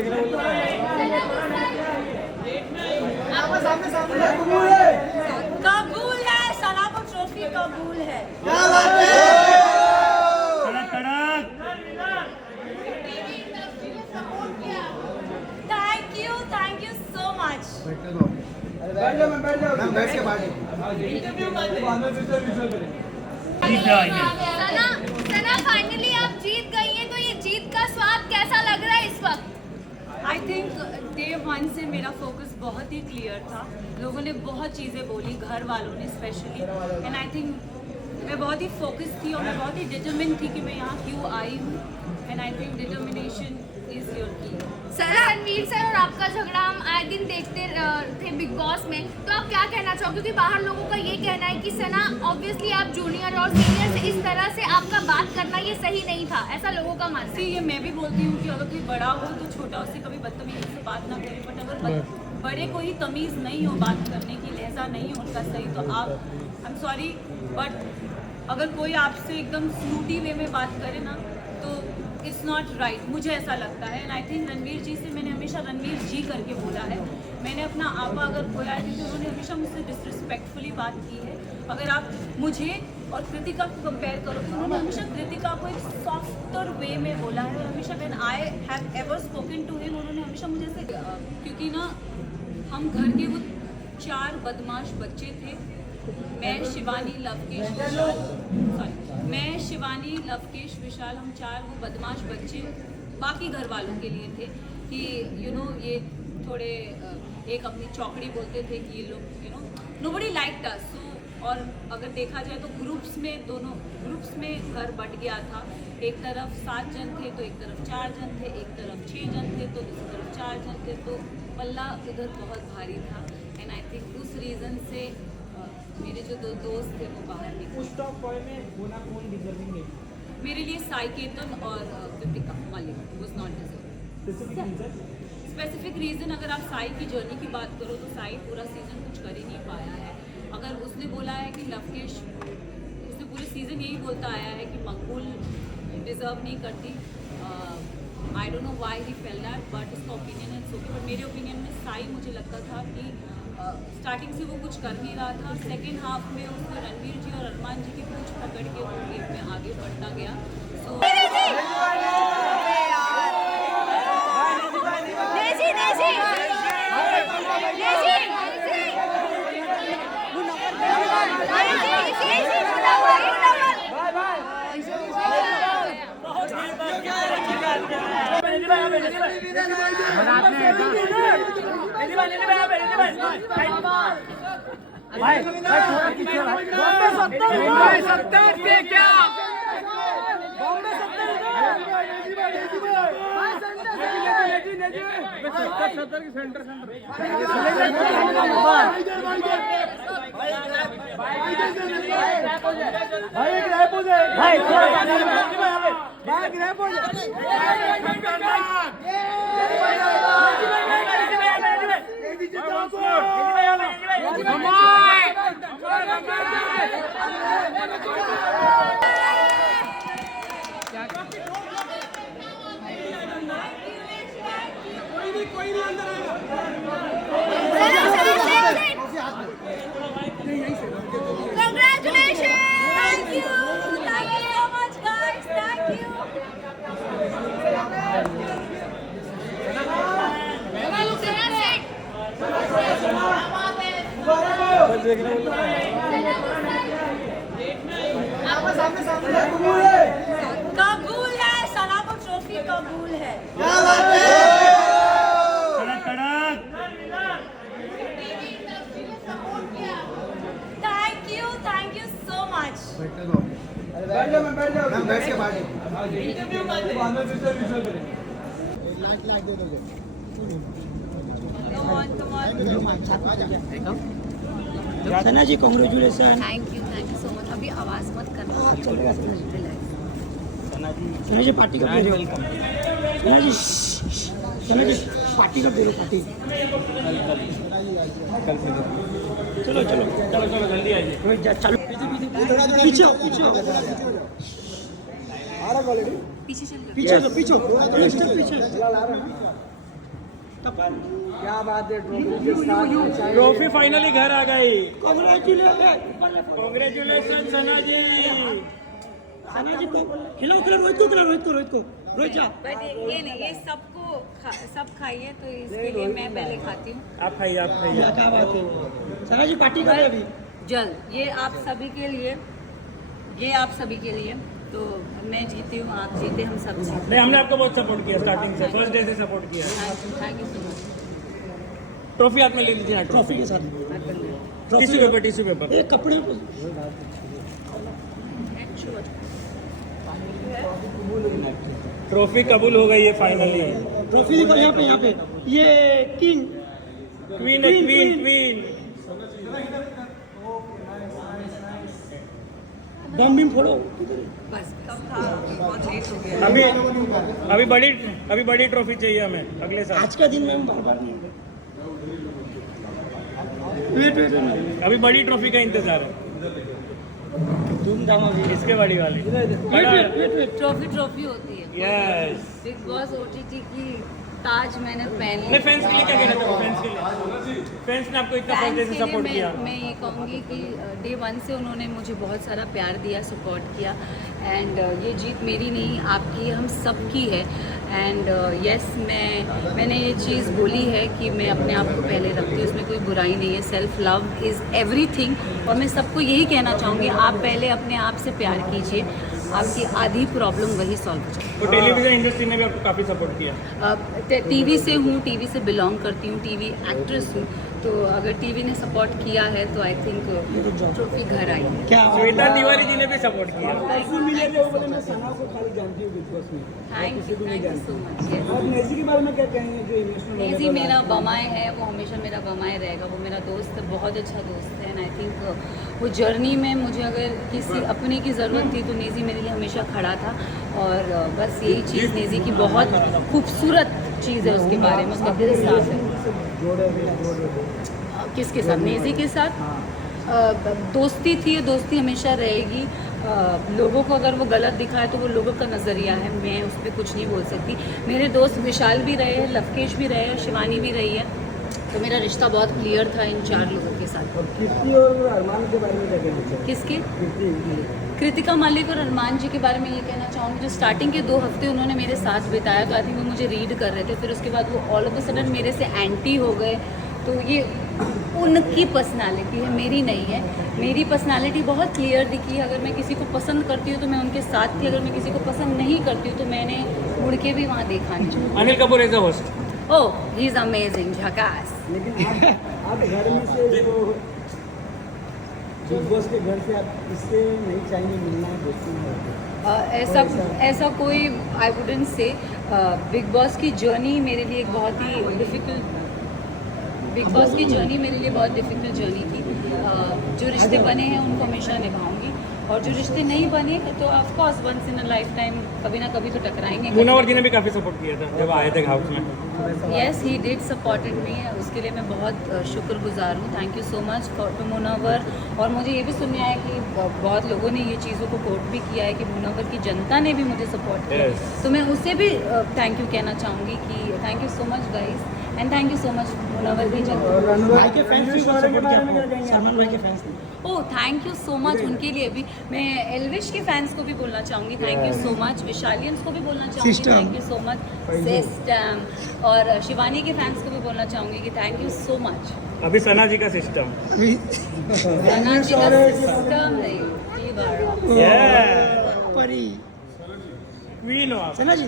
कबूल है, सना को ट्रॉफी कबूल है। Thank you so much. Sana finally आप जीत गई हैं, तो ये जीत का स्वाद कैसा लग रहा है इस वक्त? आई थिंक डे 1 से मेरा फोकस बहुत ही क्लियर था। लोगों ने बहुत चीज़ें बोली, घर वालों ने स्पेशली, एंड आई थिंक मैं बहुत ही फोकस थी और मैं बहुत ही डिटरमिन थी कि मैं यहाँ क्यों आई हूँ, and I think determination is your की। सर, रणवीर सर और आपका झगड़ा हम आए दिन देखते थे बिग बॉस में, तो आप क्या कहना चाहोगे? क्योंकि बाहर लोगों का ये कहना है कि सना ऑब्वियसली आप जूनियर और सीनियर से इस तरह से आपका बात करना ये सही नहीं था, ऐसा लोगों का मानना है। ये मैं भी बोलती हूँ कि अगर कोई बड़ा हो तो छोटा उससे कभी बदतमीजी से बात ना करे, बट अगर बड़े को ही तमीज़ नहीं हो बात करने की, लहजा नहीं हो उनका सही, तो आप आई एम सॉरी बट अगर कोई आपसे एकदम स्नूटी वे में बात करे ना तो इट्स नॉट राइट, मुझे ऐसा लगता है। एंड आई थिंक रणवीर जी से मैंने हमेशा रणवीर जी करके बोला है। मैंने अपना आपा अगर बोला है तो उन्होंने हमेशा मुझसे डिसरिस्पेक्टफुली बात की है। अगर आप मुझे और कृतिका को कंपेयर करो तो उन्होंने हमेशा कृतिका को एक सॉफ्टर वे में बोला है, और हमेशा when I have ever spoken to him उन्होंने हमेशा मुझे ऐसे, क्योंकि ना हम घर के वो 4 बदमाश बच्चे थे, मैं शिवानी लवकेश विशाल, हम 4 वो बदमाश बच्चे बाकी घर वालों के लिए थे कि यू नो ये थोड़े एक अपनी चौकड़ी बोलते थे कि ये लोग यू नो नोबडी लाइक्ड अस। सो और अगर देखा जाए तो ग्रुप्स में घर बट गया था। एक तरफ 7 जन थे तो एक तरफ 4 जन थे, एक तरफ 6 जन थे तो दूसरी तरफ 4 जन थे, तो पल्ला उधर बहुत भारी था। एंड आई थिंक उस रीज़न से मेरे जो 2 दोस्त थे वो बाहर निकले। मेरे लिए साई केतन और कृतिका मालिक was not deserving. Specific reason अगर आप साई की जर्नी की बात करो तो साई पूरा सीज़न कुछ कर ही नहीं पाया है। अगर उसने बोला है कि लवकेश, उसने पूरे सीज़न यही बोलता आया है कि मकबूल डिज़र्व नहीं करती। I don't know why he fail that, but उसका ओपिनियन है ओके। बट मेरे ओपिनियन में साई मुझे लगता था कि स्टार्टिंग से वो कुछ कर नहीं रहा था। सेकेंड हाफ में उसने रणवीर जी और अरमान जी की पूछ पकड़ के वो गेम में आगे बढ़ता गया। सो कबूल है, सना को ट्रॉफी कबूल है। Thank you so much. Sana ji congratulation. Thank you so much. अभी आवाज़ मत करना। सना जी पार्टी कब दे रहे हो? सना जी पार्टी कब दे रहे हो? पार्टी चलो चलो चलो चलो जल्दी आइए। चलो पीछे हो पीछे हो पीछे चल पीछे पीछे तपन क्या बात है, ट्रॉफी के साथ चाहिए। ट्रॉफी फाइनली घर आ गई। कांग्रेचुलेशन सना जी। सना जी को खिलाओ रोहित को रोहित जा। बट ये नहीं, ये सब खाइए तो इसके लिए मैं पहले खाती हूँ। आप खाइए क्या बात है, सना जी पार्टी करें अभी। जल्द ये आप सभी के लिए, तो मैं जीती हूँ, आप जीते, हम सब जीते। नहीं, हमने आपको बहुत सपोर्ट किया स्टार्टिंग से, फर्स्ट डे से सपोर्ट किया। Thank you so much. Trophy हाथ में ले लीजिए ना, ट्रॉफी के साथ टिश्यू पेपर एक कपड़े को ट्रॉफी कबूल हो गई है फाइनली। ट्रॉफी देखो यहाँ पे ये किंग क्वीन बम बिम फोड़ो। बस कब था, बहुत लेट हो गया। अभी बड़ी ट्रॉफी चाहिए हमें अगले साल। आज का दिन में हम बार नहीं वेट अभी बड़ी ट्रॉफी का इंतजार है, धूमधाम अभी इसके बड़ी वाली। ट्रॉफी होती है। यस। बिग बॉस OTT की ताज मैंने पहन ली। नहीं, फैंस के लिए क्या कहना चाहोगे? फैंस ने आपको इतना फर्स्ट डे से सपोर्ट किया। मैं ये कहूँगी कि डे 1 से उन्होंने मुझे बहुत सारा प्यार दिया, सपोर्ट किया। एंड ये जीत मेरी नहीं, आपकी, हम सब की है। एंड यस, मैंने ये चीज़ बोली है कि मैं अपने आप को पहले रखती हूँ, उसमें कोई बुराई नहीं है। Self love is everything. और मैं सबको यही कहना चाहूँगी, आप पहले अपने आप से प्यार कीजिए, आपकी आधी प्रॉब्लम वही सॉल्व हो जाएगी। तो टेलीविजन इंडस्ट्री ने भी आपको काफ़ी सपोर्ट किया। टीवी से हूँ, टीवी से बिलोंग करती हूँ, टीवी एक्ट्रेस हूँ। तो अगर टीवी ने सपोर्ट किया है तो आई थिंक ट्रॉफी घर आई है। क्या श्वेता तिवारी जी ने भी सपोर्ट किया। Thank you so much. आप नेजी के बारे में क्या कहेंगे जो इमोशनल नेजी मेरा बमाए है, वो हमेशा मेरा बमाए रहेगा। वो मेरा दोस्त है, बहुत अच्छा दोस्त है। एंड आई थिंक वो जर्नी में मुझे अगर किसी अपने की ज़रूरत थी तो नेजी मेरे लिए हमेशा खड़ा था। और बस यही चीज़ नेजी की बहुत खूबसूरत चीज़ है उसके बारे में, उसका दिल साफ है। किसके साथ? नेजी के साथ दोस्ती थी, दोस्ती हमेशा रहेगी। लोगों को अगर वो गलत दिखाए तो वो लोगों का नज़रिया है, मैं उस पर कुछ नहीं बोल सकती। मेरे दोस्त विशाल भी रहे हैं, लवकेश भी रहे हैं, शिवानी भी रही है। तो मेरा रिश्ता बहुत क्लियर था इन 4 लोगों के साथ। कीर्ति और अरमान के बारे में क्या कहना चाहिए? किसके? कृतिका मालिक और अरमान जी के बारे में ये कहना चाहूँगी, जो स्टार्टिंग के 2 हफ्ते उन्होंने मेरे साथ बिताया तो आई थिंक वो मुझे रीड कर रहे थे, फिर उसके बाद वो ऑल ऑफ अ सडन मेरे से एंटी हो गए। तो ये उनकी पर्सनालिटी है, मेरी नहीं है। मेरी पर्सनालिटी बहुत क्लियर दिखी है। अगर मैं किसी को पसंद करती हूँ तो मैं उनके साथ थी, अगर मैं किसी को पसंद नहीं करती हूँ तो मैंने मुड़ के भी वहाँ देखा नहीं। Anil Kapoor as a host. Oh, he is amazing, झकास। लेकिन आप घर में से जो बिग बॉस के घर से आप इससे नहीं चाहेंगे मिलना है, दोस्ती में? ऐसा कोई I wouldn't say. Big boss की जर्नी मेरे लिए एक बहुत ही डिफ़िकल्ट जर्नी थी। जो रिश्ते बने हैं उनको हमेशा निभाऊंगी, और जो रिश्ते नहीं बने तो of course once in a lifetime कभी ना कभी तो टकराएंगे। मुनव्वर जी ने भी काफ़ी सपोर्ट किया था जब आए थे हाउस में। Yes, he did supported me, उसके लिए मैं बहुत शुक्रगुजार हूँ। Thank you so much to Munawar. और मुझे ये भी सुनने आया कि बहुत लोगों ने ये चीज़ों को कोट भी किया है कि मुनव्वर की जनता ने भी मुझे सपोर्ट किया। Yes. तो मैं उससे भी थैंक यू कहना चाहूँगी कि thank you so much guys, and thank you so much Munawar की जनता। भाई के फैंस भी सपोर्ट किया आपको? सलमान भाई के फैंस ने ओह, थैंक यू सो मच उनके लिए भी। मैं एलविश के फैंस को भी बोलना चाहूँगी थैंक यू सो मच, विशालियंस को भी बोलना चाहूँगी thank you so much, system, और शिवानी के फैंस को भी बोलना चाहूँगी कि थैंक यू सो मच। अभी सना जी का सिस्टम। सना जी का सिस्टम नहीं, परी क्वीन हो आप। सना जी